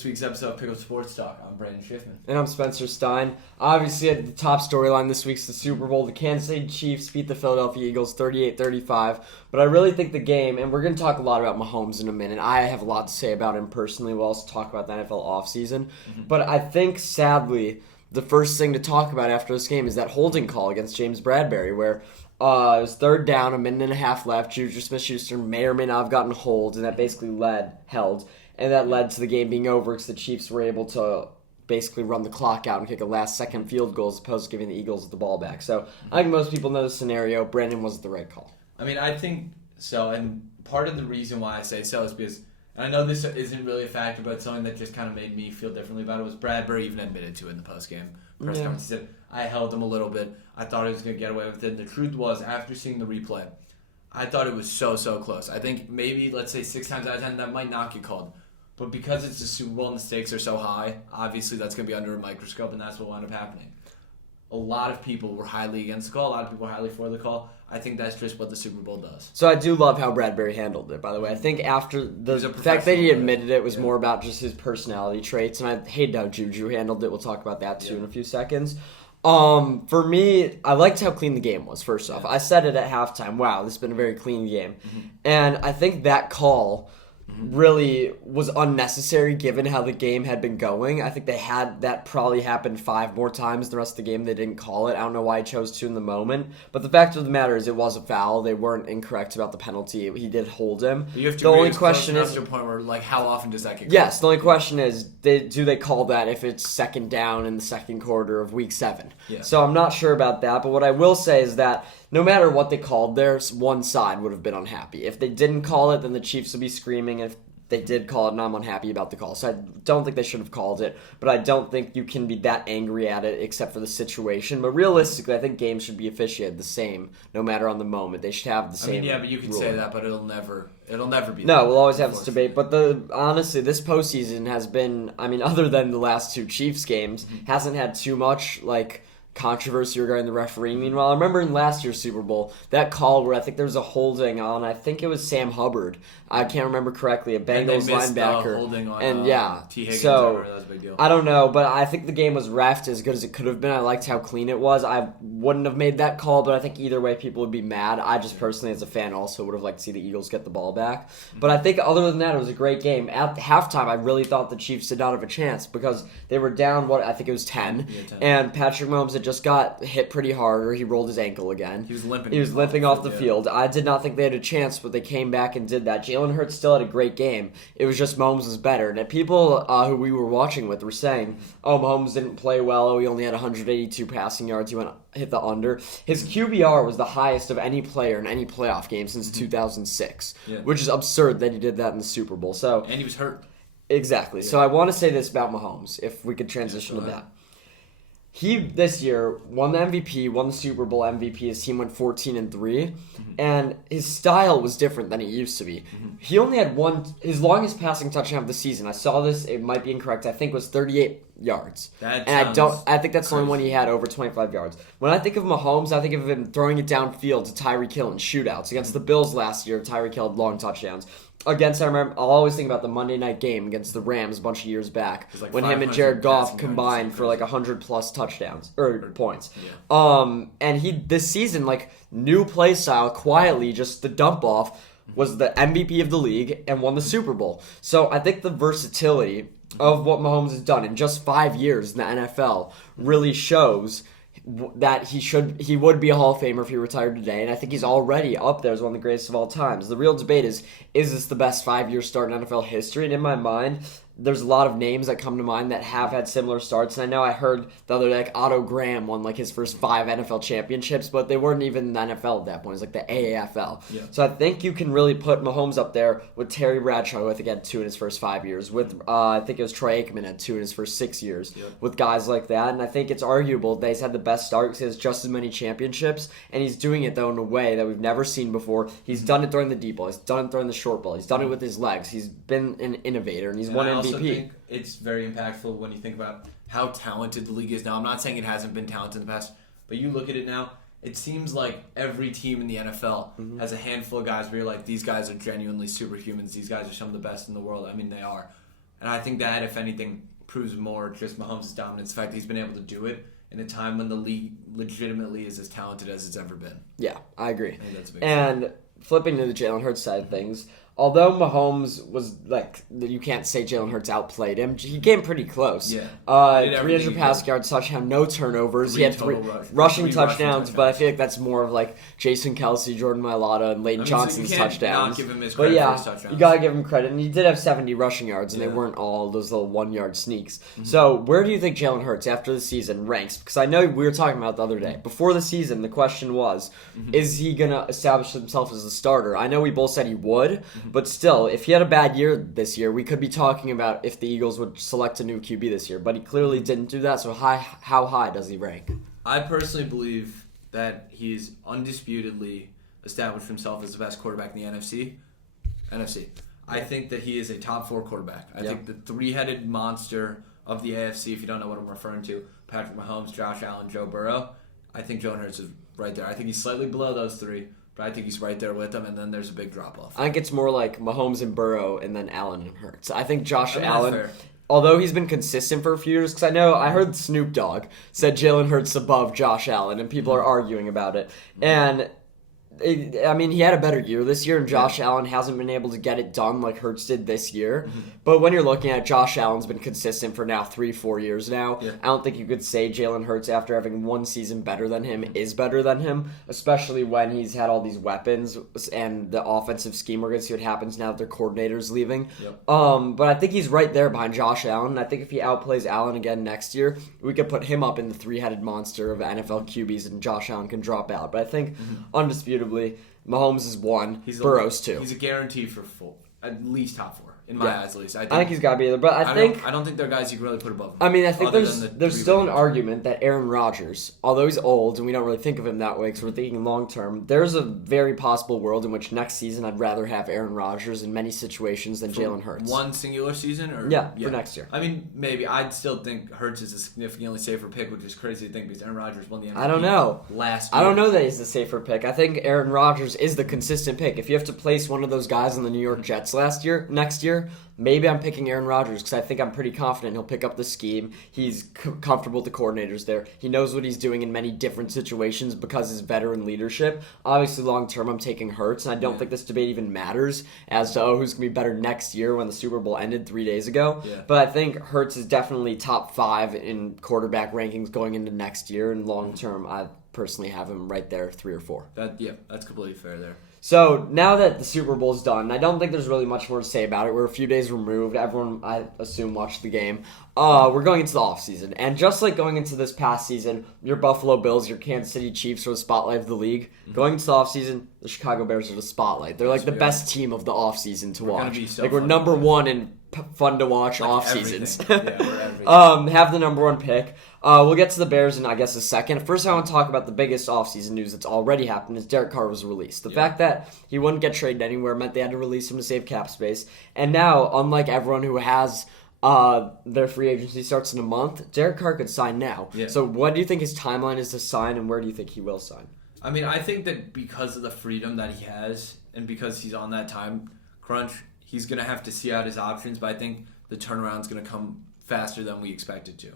this week's episode of Pick Up Sports Talk. I'm Brandon Schiffman. And I'm Spencer Stein. Obviously, at the top storyline this week's the Super Bowl. The Kansas City Chiefs beat the Philadelphia Eagles 38-35. But I really think the game, and we're going to talk a lot about Mahomes in a minute. I have a lot to say about him personally. We'll also talk about the NFL offseason. But I think, sadly, the first thing to talk about after this game is that holding call against James Bradberry, where it was third down, a minute and a half left. Juju Smith-Schuster may or may not have gotten hold, and that basically held. And that led to the game being over because the Chiefs were able to basically run the clock out and kick a last-second field goal as opposed to giving the Eagles the ball back. So I think most people know the scenario. Brandon was the right call. I mean, I think so, and part of the reason why I say so is because, and I know this isn't really a factor, but something that just kind of made me feel differently about it was Bradbury even admitted to it in the postgame press conference. He said, I held him a little bit. I thought he was going to get away with it. And the truth was, after seeing the replay, I thought it was so close. I think maybe, let's say 6 times out of 10, that might not get called. But because it's the Super Bowl and the stakes are so high, obviously that's going to be under a microscope, and that's what will end up happening. A lot of people were highly against the call. A lot of people were highly for the call. I think that's just what the Super Bowl does. So I do love how Bradbury handled it, by the way. I think after the fact that he admitted it was more about just his personality traits, and I hate how Juju handled it. We'll talk about that too in a few seconds. For me, I liked how clean the game was, first off. I said it at halftime, wow, this has been a very clean game. And I think that call really was unnecessary given how the game had been going. I think that probably happened 5 more times the rest of the game. They didn't call it. I don't know why he chose to in the moment. But the fact of the matter is it was a foul. They weren't incorrect about the penalty. He did hold him. But you have to the only question is to a point where, like, how often does that get called? Yes, the only question is do they call that if it's second down in the second quarter of week 7? Yeah. So I'm not sure about that. But what I will say is that no matter what they called there, one side would have been unhappy. If they didn't call it, then the Chiefs would be screaming. If they did call it, and I'm unhappy about the call. So I don't think they should have called it, but I don't think you can be that angry at it except for the situation. But realistically, I think games should be officiated the same, no matter on the moment. They should have the same. I mean, yeah, but you can say that, but it'll never be. No, we'll always have this debate. But honestly, this postseason has been, I mean, other than the last 2 Chiefs games, hasn't had too much, like, controversy regarding the refereeing. Meanwhile, I remember in last year's Super Bowl, that call where I think there was a holding on, I think it was Sam Hubbard. I can't remember correctly, a Bengals linebacker. Holding on, and yeah, T. Higgins, so that was a big deal. I don't know, but I think the game was reffed as good as it could have been. I liked how clean it was. I wouldn't have made that call, but I think either way people would be mad. I just personally, as a fan, also would have liked to see the Eagles get the ball back. But I think other than that, it was a great game. At halftime, I really thought the Chiefs did not have a chance because they were down, I think it was 10. Yeah, 10. And Patrick Mahomes had just got hit pretty hard, or he rolled his ankle again. He was limping off the field. I did not think they had a chance, but they came back and did that. Jalen Hurts still had a great game. It was just Mahomes was better. And people who we were watching with were saying, oh, Mahomes didn't play well. Oh, he only had 182 passing yards. He hit the under. His QBR was the highest of any player in any playoff game since 2006, which is absurd that he did that in the Super Bowl. And he was hurt. Exactly. Yeah. So I want to say this about Mahomes, if we could transition to that. He, this year, won the MVP, won the Super Bowl MVP. His team went 14-3, and his style was different than it used to be. He only had his longest passing touchdown of the season. I saw this, it might be incorrect, I think it was 38 yards. I think that's the only one he had over 25 yards. When I think of Mahomes, I think of him throwing it downfield to Tyreek Hill in shootouts. Against the Bills last year, Tyreek Hill had long touchdowns. I'll always think about the Monday night game against the Rams a bunch of years back when him and Jared Goff combined for like 100+ touchdowns or points. Yeah. And this season, like, new play style, quietly, just the dump off, was the MVP of the league and won the Super Bowl. So I think the versatility of what Mahomes has done in just 5 years in the NFL really shows that he would be a Hall of Famer if he retired today, and I think he's already up there as one of the greatest of all times. The real debate is this the best 5-year start in NFL history? And in my mind, there's a lot of names that come to mind that have had similar starts. And I know I heard the other day, like, Otto Graham won like his first 5 NFL championships, but they weren't even in the NFL at that point. It was like the AAFL. Yeah. So I think you can really put Mahomes up there with Terry Bradshaw, who I think had 2 in his first 5 years. With I think it was Troy Aikman had 2 in his first 6 years. Yep. With guys like that. And I think it's arguable that he's had the best start because he has just as many championships. And he's doing it, though, in a way that we've never seen before. He's done it throwing the deep ball. He's done it throwing the short ball. He's done it with his legs. He's been an innovator, and he's won MVP. I think it's very impactful when you think about how talented the league is now. I'm not saying it hasn't been talented in the past, but you look at it now, it seems like every team in the NFL has a handful of guys where you're like, these guys are genuinely superhumans. These guys are some of the best in the world. I mean, they are. And I think that, if anything, proves more just Mahomes' dominance. The fact that he's been able to do it in a time when the league legitimately is as talented as it's ever been. Yeah, I agree. I think that's a big And flipping to the Jalen Hurts side of things, although Mahomes was you can't say Jalen Hurts outplayed him. He came pretty close. Yeah. 300 passing yards, touchdown, no turnovers. He had three rushing touchdowns, but I feel like that's more of like Jason Kelsey, Jordan Mailata, and Layden Johnson's touchdowns. Not give him his but credit yeah, for his touchdowns. you gotta give him credit, and he did have 70 rushing yards, and they weren't all those little 1-yard sneaks. Mm-hmm. So where do you think Jalen Hurts after the season ranks? Because I know we were talking about it the other day. Before the season, the question was, is he gonna establish himself as a starter? I know we both said he would, but still, if he had a bad year this year, we could be talking about if the Eagles would select a new QB this year, but he clearly didn't do that, so how high does he rank? I personally believe that he's undisputedly established himself as the best quarterback in the NFC. I think that he is a top 4 quarterback. I think the three-headed monster of the AFC, if you don't know what I'm referring to, Patrick Mahomes, Josh Allen, Joe Burrow, I think Jalen Hurts is right there. I think he's slightly below those three, but I think he's right there with them, and then there's a big drop-off. I think it's more like Mahomes and Burrow, and then Allen and Hurts. I think Josh Allen, although he's been consistent for a few years, because I heard Snoop Dogg said Jalen Hurts above Josh Allen, and people are arguing about it. And he had a better year this year, and Josh Allen hasn't been able to get it done like Hurts did this year. Mm-hmm. But when you're looking at Josh Allen's been consistent for now 3-4 years now. Yeah. I don't think you could say Jalen Hurts, after having one season better than him, is better than him, especially when he's had all these weapons and the offensive scheme. We're going to see what happens now that their coordinator's leaving. Yep. But I think he's right there behind Josh Allen. I think if he outplays Allen again next year, we could put him up in the three-headed monster of NFL QBs, and Josh Allen can drop out. But I think, undisputably, Mahomes is 1, Burrow's 2. He's a guarantee for at least top 4. In my eyes, at least. I think he's got to be there. But I don't think there are guys you can really put above him. I mean, I think there's still an argument that Aaron Rodgers, although he's old and we don't really think of him that way because we're thinking long term, there's a very possible world in which next season I'd rather have Aaron Rodgers in many situations than Jalen Hurts. One singular season? For next year. I mean, maybe. I'd still think Hurts is a significantly safer pick, which is crazy to think because Aaron Rodgers won the MVP I don't know. last year. I don't know that he's the safer pick. I think Aaron Rodgers is the consistent pick. If you have to place one of those guys on the New York Jets next year, maybe I'm picking Aaron Rodgers because I think I'm pretty confident he'll pick up the scheme. He's comfortable with the coordinators there. He knows what he's doing in many different situations because his veteran leadership. Obviously, long term, I'm taking Hurts, and I don't think this debate even matters as to who's going to be better next year when the Super Bowl ended 3 days ago. Yeah. But I think Hurts is definitely top 5 in quarterback rankings going into next year, and long term, I personally have him right there, 3 or 4. That's completely fair there. So, now that the Super Bowl's done, I don't think there's really much more to say about it. We're a few days removed. Everyone, I assume, watched the game. We're going into the offseason. And just like going into this past season, your Buffalo Bills, your Kansas City Chiefs are the spotlight of the league. Mm-hmm. Going into the offseason, the Chicago Bears are the spotlight. They're like the best team of the offseason to watch. We're number 1 in fun to watch off seasons. Have the number 1 pick. We'll get to the Bears in, I guess, a second. First, I want to talk about the biggest offseason news that's already happened is Derek Carr was released. The fact that he wouldn't get traded anywhere meant they had to release him to save cap space. And now, unlike everyone who has their free agency starts in a month, Derek Carr could sign now. Yeah. So what do you think his timeline is to sign, and where do you think he will sign? I mean, I think that because of the freedom that he has and because he's on that time crunch, he's going to have to see out his options, but I think the turnaround's going to come faster than we expected to.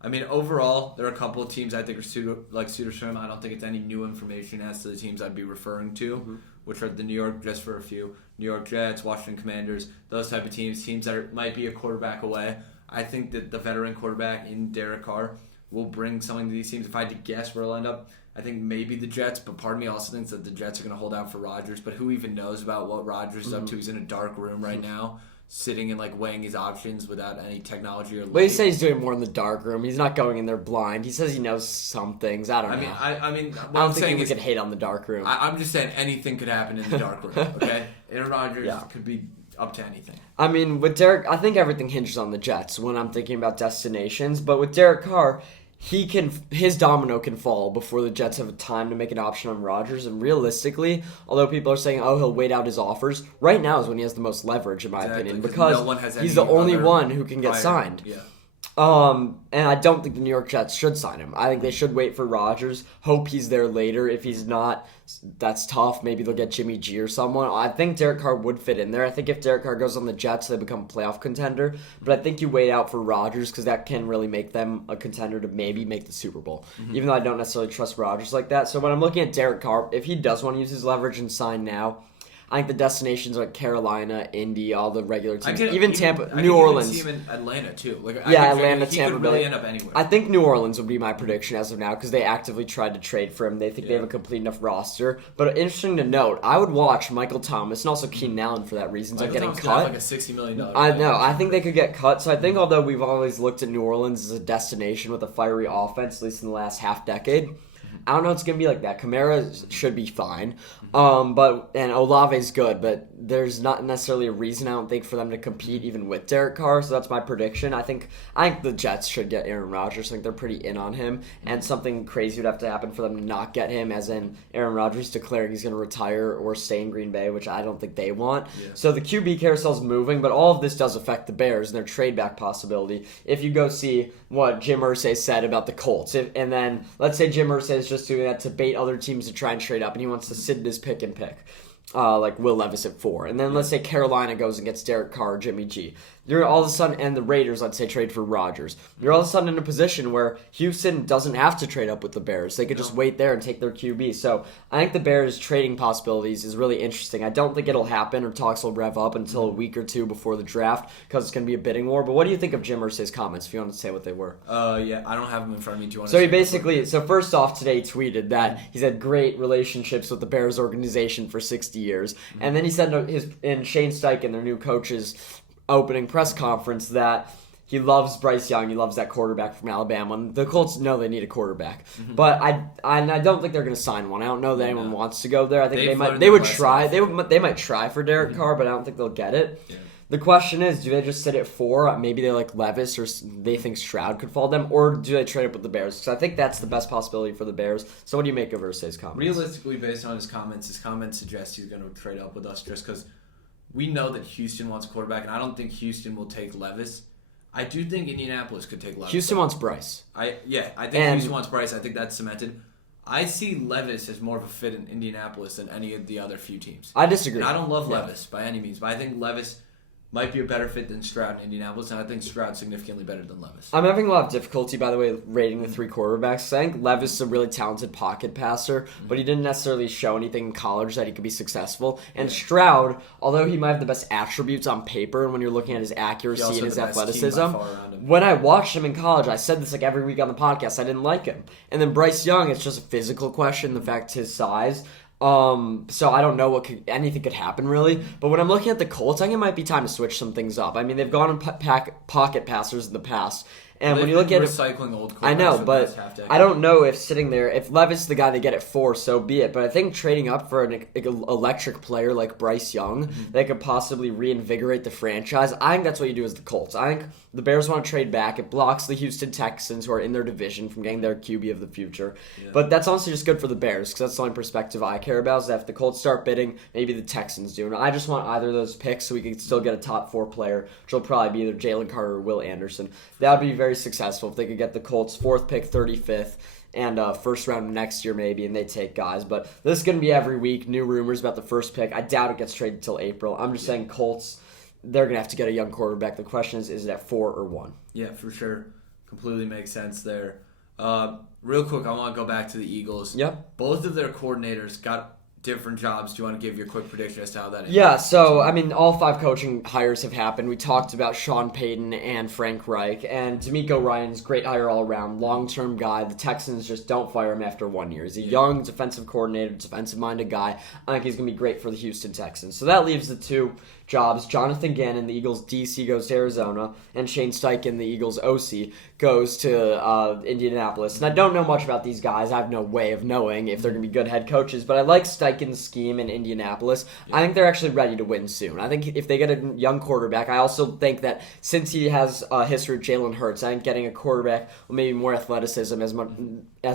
I mean, overall, there are a couple of teams I think are suited for him. I don't think it's any new information as to the teams I'd be referring to, which are the New York Jets, Washington Commanders, those type of teams that might be a quarterback away. I think that the veteran quarterback in Derek Carr will bring something to these teams. If I had to guess where it'll end up, I think maybe the Jets, but part of me also thinks that the Jets are going to hold out for Rodgers. But who even knows about what Rodgers is up to? He's in a dark room right now, sitting and weighing his options without any technology or light. Well, he says he's doing more in the dark room. He's not going in there blind. He says he knows some things. I don't know. I mean, I don't think we could hate on the dark room. I'm just saying anything could happen in the dark room. Okay, Aaron Rodgers could be up to anything. I mean, with Derek, I think everything hinges on the Jets when I'm thinking about destinations. But with Derek Carr, his domino can fall before the Jets have time to make an option on Rodgers. And realistically, although people are saying, he'll wait out his offers, right now is when he has the most leverage, in my opinion, because he's the only one who can get signed. Yeah. And I don't think the New York Jets should sign him. I think they should wait for Rodgers, hope he's there later. If he's not, that's tough. Maybe they'll get Jimmy G or someone. I think Derek Carr would fit in there. I think if Derek Carr goes on the Jets, they become a playoff contender. But I think you wait out for Rodgers because that can really make them a contender to maybe make the Super Bowl. Even though I don't necessarily trust Rodgers like that. So when I'm looking at Derek Carr, if he does want to use his leverage and sign now, I think the destinations like Carolina, Indy, all the regular teams, even Tampa, New Orleans. I can see him in Atlanta too. Atlanta, Tampa. He could really end up anywhere. I think New Orleans would be my prediction as of now because they actively tried to trade for him. They think they have a complete enough roster. But interesting to note, I would watch Michael Thomas and also Keenan Allen for that reason. Michael getting Thomas cut. Like a $60 million. I know. I think they could get cut. So I think although we've always looked at New Orleans as a destination with a fiery offense, at least in the last half decade. I don't know it's going to be like that. Kamara should be fine. And Olave's good, but there's not necessarily a reason, I don't think, for them to compete even with Derek Carr, so that's my prediction. I think the Jets should get Aaron Rodgers. I think they're pretty in on him, and something crazy would have to happen for them to not get him, as in Aaron Rodgers declaring he's going to retire or stay in Green Bay, which I don't think they want. Yeah. So the QB carousel's moving, but all of this does affect the Bears and their trade-back possibility. If you go see what Jim Irsay said about the Colts, and then let's say Jim Irsay is just doing that to bait other teams to try and trade up, and he wants to sit in his pick and pick. Like Will Levis at 4. And then let's say Carolina goes and gets Derek Carr, Jimmy G. You're all of a sudden, and the Raiders, let's say, trade for Rodgers. You're all of a sudden in a position where Houston doesn't have to trade up with the Bears. They could just wait there and take their QB. So I think the Bears' trading possibilities is really interesting. I don't think it'll happen or talks will rev up until a week or two before the draft because it's going to be a bidding war. But what do you think of Jim Irsay's comments, if you want to say what they were? Yeah, I don't have them in front of me. Do you want to So he basically, first off today he tweeted that he's had great relationships with the Bears organization for 60 years. And then he said in Shane Steichen, their new coach's opening press conference, that he loves Bryce Young. He loves that quarterback from Alabama. And the Colts know they need a quarterback. But I don't think they're going to sign one. I don't know that anyone wants to go there. I think they would try. They might try for Derek Carr, but I don't think they'll get it. Yeah. The question is, do they just sit at 4? Maybe they like Levis, or they think Stroud could fall them, or do they trade up with the Bears? Because I think that's the best possibility for the Bears. So what do you make of Irsay's comments? Realistically, based on his comments suggest he's going to trade up with us just because we know that Houston wants a quarterback, and I don't think Houston will take Levis. I do think Indianapolis could take Levis. Houston wants Bryce. I think Houston wants Bryce. I think that's cemented. I see Levis as more of a fit in Indianapolis than any of the other few teams. I disagree. And I don't love Levis by any means, but I think Levis might be a better fit than Stroud in Indianapolis, and I think Stroud's significantly better than Levis. I'm having a lot of difficulty, by the way, rating the 3 quarterbacks. I think Levis is a really talented pocket passer, but he didn't necessarily show anything in college that he could be successful. And Stroud, although he might have the best attributes on paper, and when you're looking at his accuracy and his athleticism, when I watched him in college, I said this like every week on the podcast, I didn't like him. And then Bryce Young, it's just a physical question, the fact his size. So I don't know anything could happen really, but when I'm looking at the Colts, I think it might be time to switch some things up. I mean, they've gone on pocket passers in the past, and when you look at recycling old quarterbacks, I know, but I don't know if sitting there, if Levis is the guy they get at 4, so be it. But I think trading up for an electric player like Bryce Young, that could possibly reinvigorate the franchise. I think that's what you do as the Colts. I think the Bears want to trade back. It blocks the Houston Texans, who are in their division, from getting their QB of the future. Yeah. But that's honestly just good for the Bears, because that's the only perspective I care about, is that if the Colts start bidding, maybe the Texans do. And I just want either of those picks so we can still get a top 4 player, which will probably be either Jalen Carter or Will Anderson. That would be very successful if they could get the Colts 4th pick, 35th, and first round next year maybe, and they take guys. But this is going to be every week, new rumors about the first pick. I doubt it gets traded until April. I'm just saying Colts, they're going to have to get a young quarterback. The question is it at 4 or 1? Yeah, for sure. Completely makes sense there. Real quick, I want to go back to the Eagles. Yep. Both of their coordinators got different jobs. Do you want to give your quick prediction as to how that is? Yeah, so, I mean, all 5 coaching hires have happened. We talked about Sean Payton and Frank Reich, and D'Amico Ryan's great hire all around, long-term guy. The Texans just don't fire him after 1 year. He's a young defensive coordinator, defensive-minded guy. I think he's going to be great for the Houston Texans. So that leaves the 2 jobs. Jonathan Gannon, the Eagles' DC, goes to Arizona, and Shane Steichen, the Eagles' OC, goes to Indianapolis. And I don't know much about these guys. I have no way of knowing if they're going to be good head coaches, but I like Steichen's scheme in Indianapolis. Yeah. I think they're actually ready to win soon. I think if they get a young quarterback, I also think that since he has a history of Jalen Hurts, I think getting a quarterback with maybe more athleticism as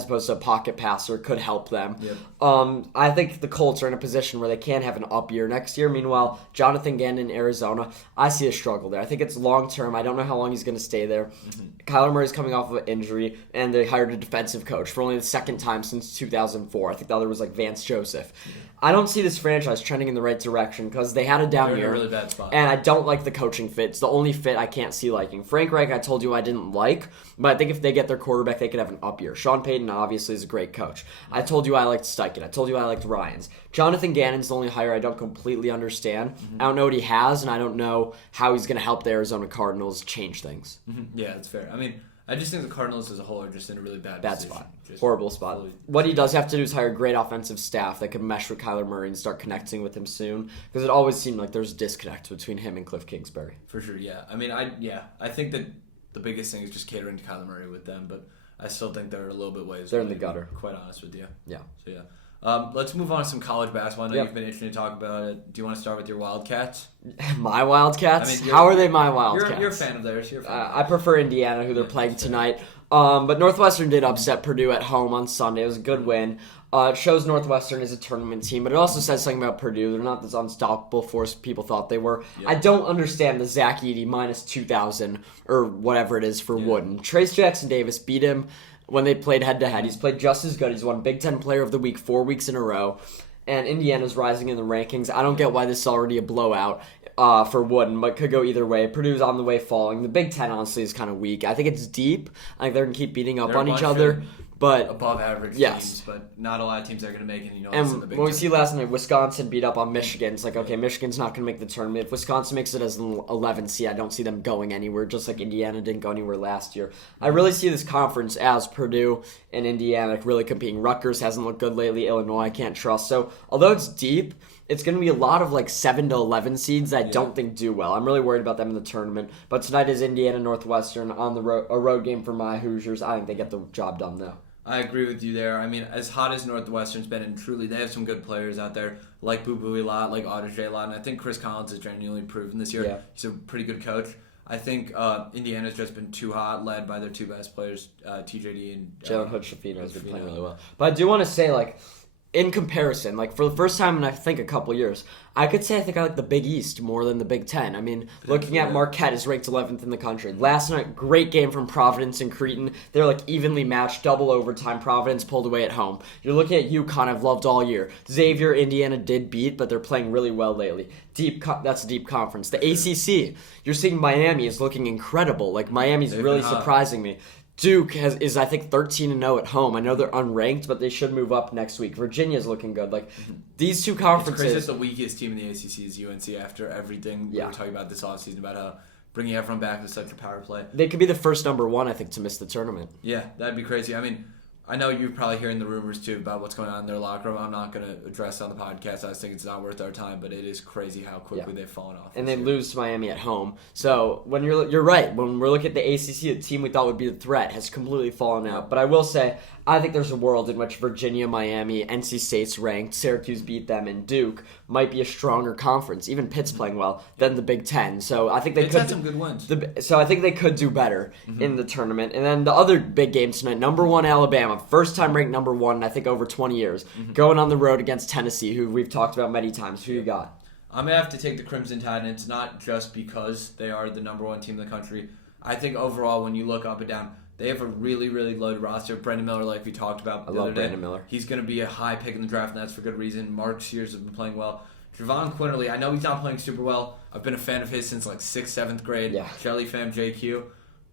opposed to a pocket passer could help them. Yeah. I think the Colts are in a position where they can have an up year next year. Meanwhile, Jonathan Gannon in Arizona, I see a struggle there. I think it's long-term. I don't know how long he's going to stay there. Kyler Murray's coming off of an injury, and they hired a defensive coach for only the second time since 2004. I think the other was like Vance Joseph. I don't see this franchise trending in the right direction because they had a down year. They're in a really bad spot. And I don't like the coaching fit. It's the only fit I can't see liking. Frank Reich, I told you I didn't like, but I think if they get their quarterback, they could have an up year. Sean Payton obviously is a great coach. I told you I liked Steichen. I told you I liked Ryans. Jonathan Gannon's the only hire I don't completely understand. I don't know what he has, and I don't know how he's going to help the Arizona Cardinals change things. Yeah, that's fair. I mean, I just think the Cardinals as a whole are just in a really bad position. spot. Horrible spot. What he does have to do is hire a great offensive staff that can mesh with Kyler Murray and start connecting with him soon. Because it always seemed like there's a disconnect between him and Cliff Kingsbury. For sure, yeah. I mean, I think that the biggest thing is just catering to Kyler Murray with them, but I still think they're a little bit ways. They're in the gutter. Quite honest with you. Yeah. So yeah. Let's move on to some college basketball. I know you've been itching to talk about it. Do you want to start with your Wildcats? My Wildcats? I mean, how are they my Wildcats? You're a fan of theirs. I prefer Indiana, who they're playing tonight. But Northwestern did upset Purdue at home on Sunday. It was a good win. It shows Northwestern is a tournament team, but it also says something about Purdue. They're not this unstoppable force people thought they were. Yeah. I don't understand the Zach Edey minus 2,000 or whatever it is for Wooden. Trace Jackson Davis beat him when they played head-to-head. He's played just as good. He's won Big Ten Player of the Week 4 weeks in a row. And Indiana's rising in the rankings. I don't get why this is already a blowout for Wooden, but could go either way. Purdue's on the way falling. The Big Ten, honestly, is kind of weak. I think it's deep. I think they're going to keep beating up on each other. But above average teams, but not a lot of teams are going to make it. You know, and in the Big when we Ten. see last night, Wisconsin beat up on Michigan. It's like, okay, Michigan's not going to make the tournament. If Wisconsin makes it as an 11 seed, I don't see them going anywhere, just like Indiana didn't go anywhere last year. I really see this conference as Purdue and Indiana really competing. Rutgers hasn't looked good lately. Illinois I can't trust. So although it's deep, it's going to be a lot of like 7 to 11 seeds that I don't think do well. I'm really worried about them in the tournament. But tonight is Indiana Northwestern on the road, a road game for my Hoosiers. I think they get the job done though. I agree with you there. I mean, as hot as Northwestern's been, and truly they have some good players out there, like Boo Boo a lot, like Audige a lot, and I think Chris Collins has genuinely proven this year. Yeah. He's a pretty good coach. I think Indiana's just been too hot, led by their two best players, TJD and Jalen Hood-Schifino has been playing really well. But I do want to say, like, in comparison, like for the first time in I think a couple years, I could say I think I like the Big East more than the Big Ten. I mean, looking at Marquette is ranked 11th in the country. Last night, great game from Providence and Creighton. They're like evenly matched, double overtime. Providence pulled away at home. You're looking at UConn, I've loved all year. Xavier, Indiana did beat, but they're playing really well lately. That's a deep conference. The ACC, you're seeing Miami is looking incredible. Like Miami's really surprising me. Duke is I think 13-0 at home. I know they're unranked, but they should move up next week. Virginia's looking good. Like these two conferences. It's crazy that the weakest team in the ACC is UNC after everything we were talking about this offseason about how bringing everyone back with such a power play. They could be the first number one, I think, to miss the tournament. Yeah, that'd be crazy. I mean, I know you're probably hearing the rumors, too, about what's going on in their locker room. I'm not going to address it on the podcast. I just think it's not worth our time, but it is crazy how quickly they've fallen off. And they lose to Miami at home. So when you're right. When we're looking at the ACC, the team we thought would be the threat has completely fallen out. But I will say, I think there's a world in which Virginia, Miami, NC State's ranked, Syracuse beat them, and Duke might be a stronger conference. Even Pitt's playing well than the Big Ten. So I think they could had some good wins. So I think they could do better in the tournament. And then the other big game tonight, number 1 Alabama, first time ranked number 1 in I think over 20 years, going on the road against Tennessee, who we've talked about many times. Who you got? I'm gonna have to take the Crimson Tide, and it's not just because they are the number 1 team in the country. I think overall, when you look up and down, they have a really, really loaded roster. Brendan Miller, like we talked about the other day. Brendan Miller. He's going to be a high pick in the draft, and that's for good reason. Mark Sears has been playing well. Javon Quinterly, I know he's not playing super well. I've been a fan of his since like 6th, 7th grade. Yeah. Shelly Fam, JQ.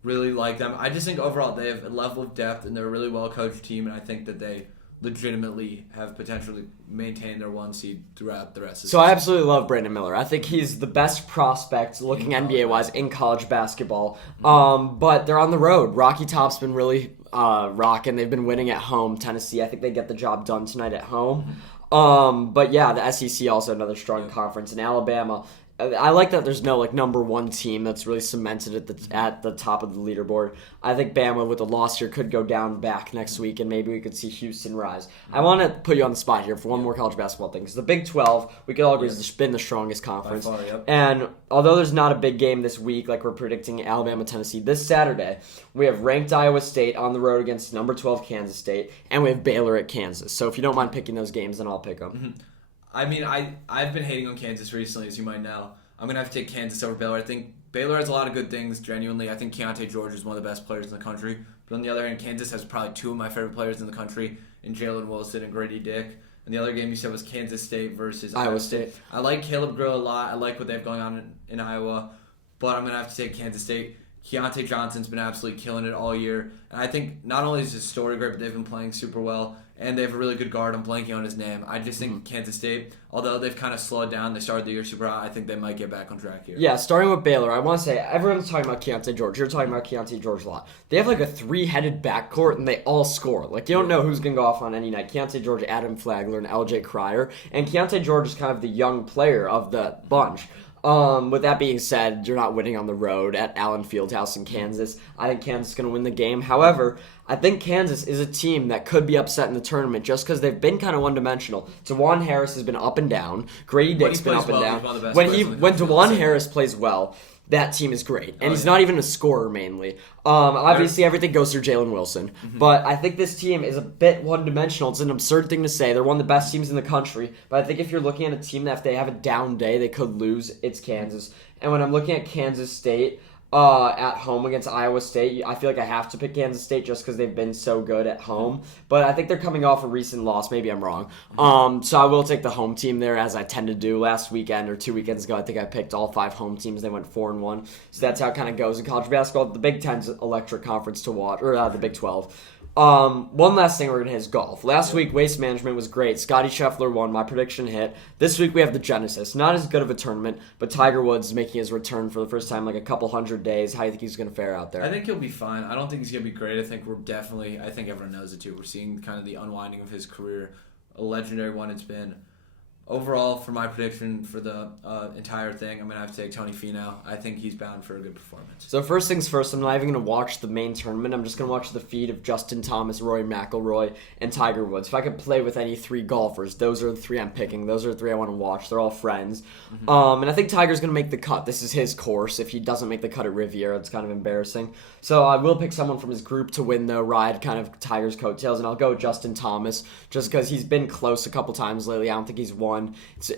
Really like them. I just think overall they have a level of depth, and they're a really well-coached team, and I think that they legitimately have potentially maintained their 1 seed throughout the rest of the season. So I absolutely love Brandon Miller. I think he's the best prospect looking NBA-wise in college basketball. But they're on the road. Rocky Top's been really rocking. They've been winning at home. Tennessee, I think they get the job done tonight at home. But yeah, the SEC also another strong conference. And Alabama, I like that there's no like number 1 team that's really cemented at the top of the leaderboard. I think Bama with a loss here could go down back next week, and maybe we could see Houston rise. I want to put you on the spot here for one more college basketball thing, because the Big 12, we could all agree, has been the strongest conference. By far, And although there's not a big game this week, like we're predicting Alabama-Tennessee, this Saturday we have ranked Iowa State on the road against number 12 Kansas State, and we have Baylor at Kansas. So if you don't mind picking those games, then I'll pick them. I mean, I've been hating on Kansas recently, as you might know. I'm going to have to take Kansas over Baylor. I think Baylor has a lot of good things, genuinely. I think Keontae George is one of the best players in the country. But on the other hand, Kansas has probably two of my favorite players in the country in Jalen Wilson and Grady Dick. And the other game you said was Kansas State versus Iowa State. I like Caleb Grill a lot. I like what they have going on in Iowa. But I'm going to have to take Kansas State. Keontae Johnson's been absolutely killing it all year. And I think not only is his story great, but they've been playing super well. And they have a really good guard. I'm blanking on his name. I just think Kansas State, although they've kind of slowed down, they started the year super hot, I think they might get back on track here. Yeah, starting with Baylor, I want to say, everyone's talking about Keontae George. You're talking about Keontae George a lot. They have like a three-headed backcourt, and they all score. Like, you don't know who's going to go off on any night. Keontae George, Adam Flagler, and LJ Cryer. And Keontae George is kind of the young player of the bunch. With that being said, you're not winning on the road at Allen Fieldhouse in Kansas. I think Kansas is going to win the game. However, I think Kansas is a team that could be upset in the tournament just because they've been kind of one-dimensional. DeJuan Harris has been up and down. Grady Dick's been up and down. When DeJuan Harris plays well, that team is great. And he's not even a scorer mainly. Obviously, everything goes through Jalen Wilson. But I think this team is a bit one-dimensional. It's an absurd thing to say. They're one of the best teams in the country. But I think if you're looking at a team that if they have a down day, they could lose, it's Kansas. And when I'm looking at Kansas State at home against Iowa State, I feel like I have to pick Kansas State just because they've been so good at home. But I think they're coming off a recent loss. Maybe I'm wrong. So I will take the home team there, as I tend to do. Last weekend or 2 weekends ago, I think I picked all 5 home teams. They went 4-1. So that's how it kind of goes in college basketball. The Big Ten's electric conference to watch, or the Big 12. One last thing we're going to hit is golf. Last week, Waste Management was great. Scotty Scheffler won. My prediction hit. This week, we have the Genesis. Not as good of a tournament, but Tiger Woods making his return for the first time in like a couple hundred days. How do you think he's going to fare out there? I think he'll be fine. I don't think he's going to be great. I think I think everyone knows it too. We're seeing kind of the unwinding of his career. A legendary one it's been. Overall, for my prediction for the entire thing, I'm going to have to take Tony Finau. I think he's bound for a good performance. So first things first, I'm not even going to watch the main tournament. I'm just going to watch the feed of Justin Thomas, Rory McIlroy, and Tiger Woods. If I could play with any 3 golfers, those are the 3 I'm picking. Those are the 3 I want to watch. They're all friends. And I think Tiger's going to make the cut. This is his course. If he doesn't make the cut at Riviera, it's kind of embarrassing. So I will pick someone from his group to win, though, ride kind of Tiger's coattails, and I'll go with Justin Thomas just because he's been close a couple times lately. I don't think he's won.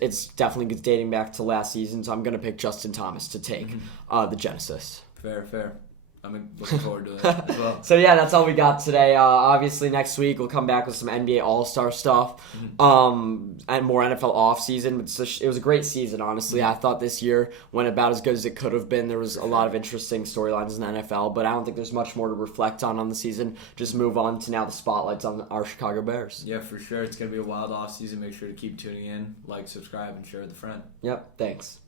It's definitely dating back to last season, so I'm going to pick Justin Thomas to take the Genesis. Fair. I'm looking forward to it as well. So yeah, that's all we got today. Obviously, next week we'll come back with some NBA All-Star stuff and more NFL offseason. It was a great season, honestly. I thought this year went about as good as it could have been. There was a lot of interesting storylines in the NFL, but I don't think there's much more to reflect on the season. Just move on to now the spotlight's on our Chicago Bears. Yeah, for sure. It's going to be a wild offseason. Make sure to keep tuning in, like, subscribe, and share with a friend. Yep, thanks.